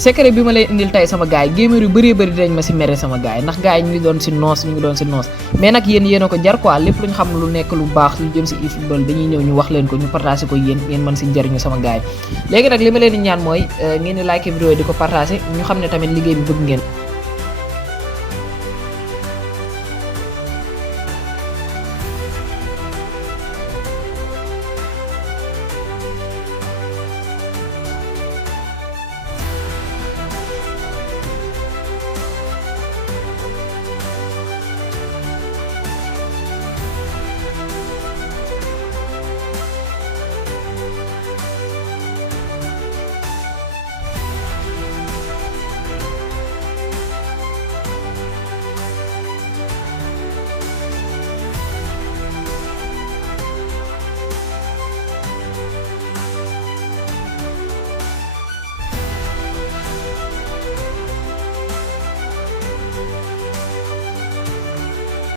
secret bi ma leen indil tey sama gars yi gamer yu bëree bëri dinañ ma si mere sama gars yi ndax gars yi ñu ngi doon si noos mais nag yéen a ko jar quoi lépp lu ñu xam ne lu nekk lu baax lu jëm si efootball dañuy ñëw ñu wax leen ko ñu partagé ko yéen ngeen mën si njëriñu sama gars yi léegi nag li ma leen di ñaan mooy ngeen di like vidéo di ko partagé ñu xam ne tamit liggéey bi bëgg ngeen